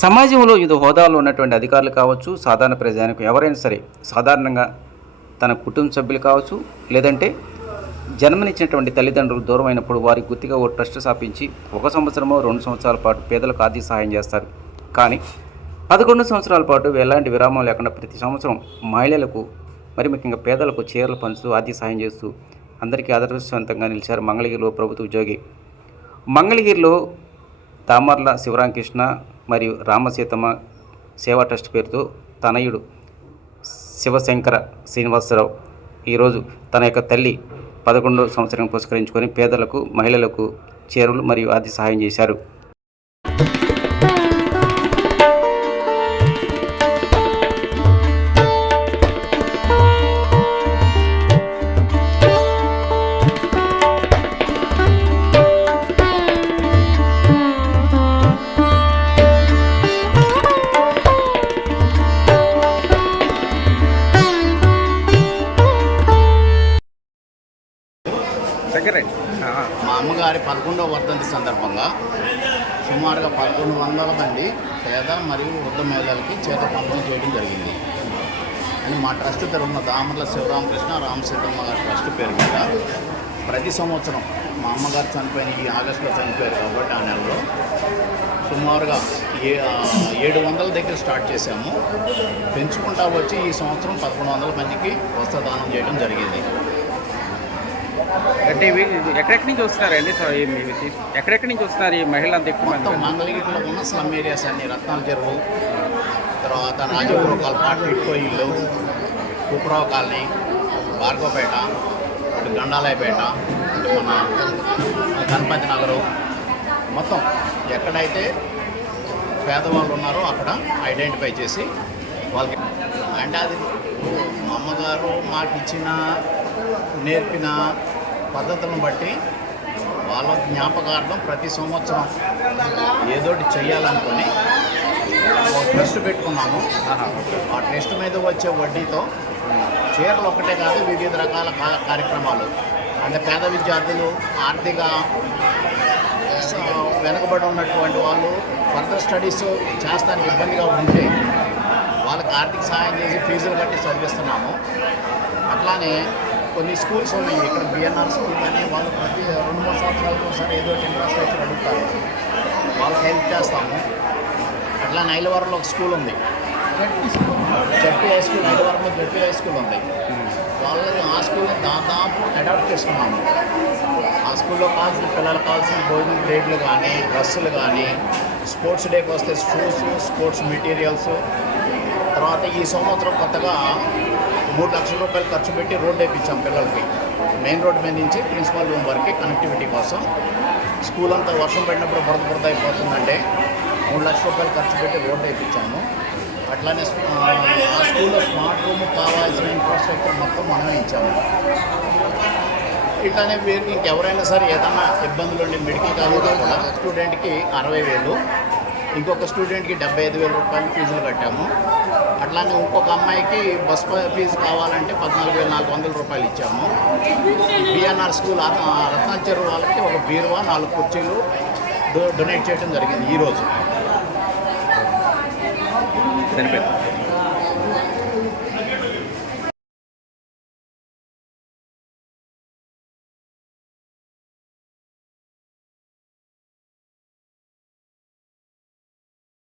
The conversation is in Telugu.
సమాజంలో వివిధ హోదాలో ఉన్నటువంటి అధికారులు కావచ్చు సాధారణ ప్రజానికి ఎవరైనా సరే సాధారణంగా తన కుటుంబ సభ్యులు కావచ్చు లేదంటే జన్మనిచ్చినటువంటి తల్లిదండ్రులు దూరం అయినప్పుడు వారికి గుర్తుగా ఓ ట్రస్ట్ స్థాపించి ఒక సంవత్సరమో రెండు సంవత్సరాల పాటు పేదలకు ఆర్థిక సహాయం చేస్తారు. కానీ పదకొండు సంవత్సరాల పాటు ఎలాంటి విరామం లేకుండా ప్రతి సంవత్సరం మహిళలకు మరి ముఖ్యంగా పేదలకు చీరలు పంచుతూ ఆర్థిక సహాయం చేస్తూ అందరికీ ఆదర్శవంతంగా నిలిచారు మంగళగిరిలో ప్రభుత్వ ఉద్యోగి. మంగళగిరిలో దామర్ల శివరామకృష్ణ మరియు రామసీతమ్మ సేవా ట్రస్ట్ పేరుతో తనయుడు శివశంకర శ్రీనివాసరావు ఈరోజు తన యొక్క తల్లి పదకొండో సంవత్సరం పురస్కరించుకొని పేదలకు మహిళలకు చీరలు మరియు ఆర్థిక సహాయం చేశారు. మా అమ్మగారి పదకొండవ వర్ధంతి సందర్భంగా సుమారుగా పదకొండు వందల మంది పేద మరియు వృద్ధ మహిళలకి చేత పంపిణీ చేయడం జరిగింది. అని మా ట్రస్ట్ తరఫున దామర్ల శివరామకృష్ణ రామసీతమ్మ గారి ట్రస్ట్ పేరు మీద ప్రతి సంవత్సరం మా అమ్మగారు చనిపోయిన ఈ ఆగస్టులో చనిపోయారు కాబట్టి ఆ నెలలో సుమారుగా ఏ ఏడు వందల దగ్గర స్టార్ట్ చేశాము. పెంచుకుంటా వచ్చి ఈ సంవత్సరం పదకొండు వందల మందికి వస్త్రదానం చేయడం జరిగింది. అంటే ఎక్కడెక్కడి నుంచి వస్తున్నారండి మీ- ఎక్కడెక్కడి నుంచి వస్తున్నారు ఈ మహిళలంతా ఎక్కువ మంగళగిరిలో ఉన్న స్లమ్ ఏరియాస్ అండి రత్నాల చెరువు తర్వాత రాజగురు కాల్పాట్ ఇట్కో ఇల్లు కుప్రావు కాలనీ భార్గవపేట ఇటు గండాలయపేట ఇటు మన గణపతి నగరు. మొత్తం ఎక్కడైతే పేదవాళ్ళు ఉన్నారో అక్కడ ఐడెంటిఫై చేసి వాళ్ళకి అంటే అది మా అమ్మగారు మాకు ఇచ్చిన నేర్పిన పద్ధతులను బట్టి వాళ్ళ జ్ఞాపకార్థం ప్రతి సంవత్సరం ఏదోటి చెయ్యాలనుకొని ఒక ట్రస్ట్ పెట్టుకున్నాము. ఆ ట్రస్ట్ మీద వచ్చే వడ్డీతో చీరలు ఒక్కటే కాదు వివిధ రకాల కార్యక్రమాలు. అంటే పేద విద్యార్థులు ఆర్థిక వెనుకబడి ఉన్నటువంటి వాళ్ళు ఫర్దర్ స్టడీస్ చేస్తానికి ఇబ్బందిగా ఉంటే వాళ్ళకి ఆర్థిక సహాయం చేసి ఫీజులు కట్టి చదివిస్తున్నాము. అట్లానే కొన్ని స్కూల్స్ ఉన్నాయి. ఇక్కడ బిఎన్ఆర్ స్కూల్ కానీ వాళ్ళు ప్రతి రెండు మూడు సంవత్సరాలకు ఒకసారి ఏదో ఒకటి ఇన్ఫ్రాస్ట్రక్చర్ అడుగుతారు. వాళ్ళకి హెల్ప్ చేస్తాము. అట్లా నైలవరంలో ఒక స్కూల్ ఉంది. జడ్పీ హై స్కూల్ నైలవరంలో జడ్పీ హై స్కూల్ ఉంది. వాళ్ళని ఆ స్కూల్ని దాదాపు అడాప్ట్ చేసుకున్నాము. ఆ స్కూల్లో కావాల్సిన పిల్లలకు కావాల్సిన భోజనం ప్లేట్లు కానీ డ్రెస్సులు కానీ స్పోర్ట్స్ డేకి వస్తే షూస్ స్పోర్ట్స్ మెటీరియల్స్. తర్వాత ఈ సంవత్సరం కొత్తగా మూడు లక్షల రూపాయలు ఖర్చు పెట్టి రోడ్ వేయించాం పిల్లలకి. మెయిన్ రోడ్ మీద నుంచి ప్రిన్సిపల్ రూమ్ వరకు కనెక్టివిటీ కోసం. స్కూల్ అంతా వర్షం పడినప్పుడు బురద బురద అయిపోతుందంటే మూడు లక్షల రూపాయలు ఖర్చు పెట్టి రోడ్ వేయించాము. అట్లానే ఆ స్కూల్లో స్మార్ట్ రూమ్ కావాల్సిన ఇన్ఫ్రాస్ట్రక్చర్ మొత్తం మనమే ఇచ్చాము. ఇట్లానే వీరికి ఇంకెవరైనా సరే ఏదైనా ఇబ్బందులు ఉండి మెడికల్ కాలేజీలో కూడా స్టూడెంట్కి అరవై వేలు ఇంకొక స్టూడెంట్కి డెబ్బై ఐదు వేల రూపాయలు ఫీజులు కట్టాము. అట్లానే ఇంకొక అమ్మాయికి బస్ ఫీజు కావాలంటే పద్నాలుగు వేల నాలుగు వందల రూపాయలు ఇచ్చాము. బిఎన్ఆర్ స్కూల్ ఆ- చెరువు వాళ్ళకి ఒక బీరువా నాలుగు కుర్చీలు డొ- డొనేట్ చేయడం జరిగింది ఈరోజు చనిపోయారు.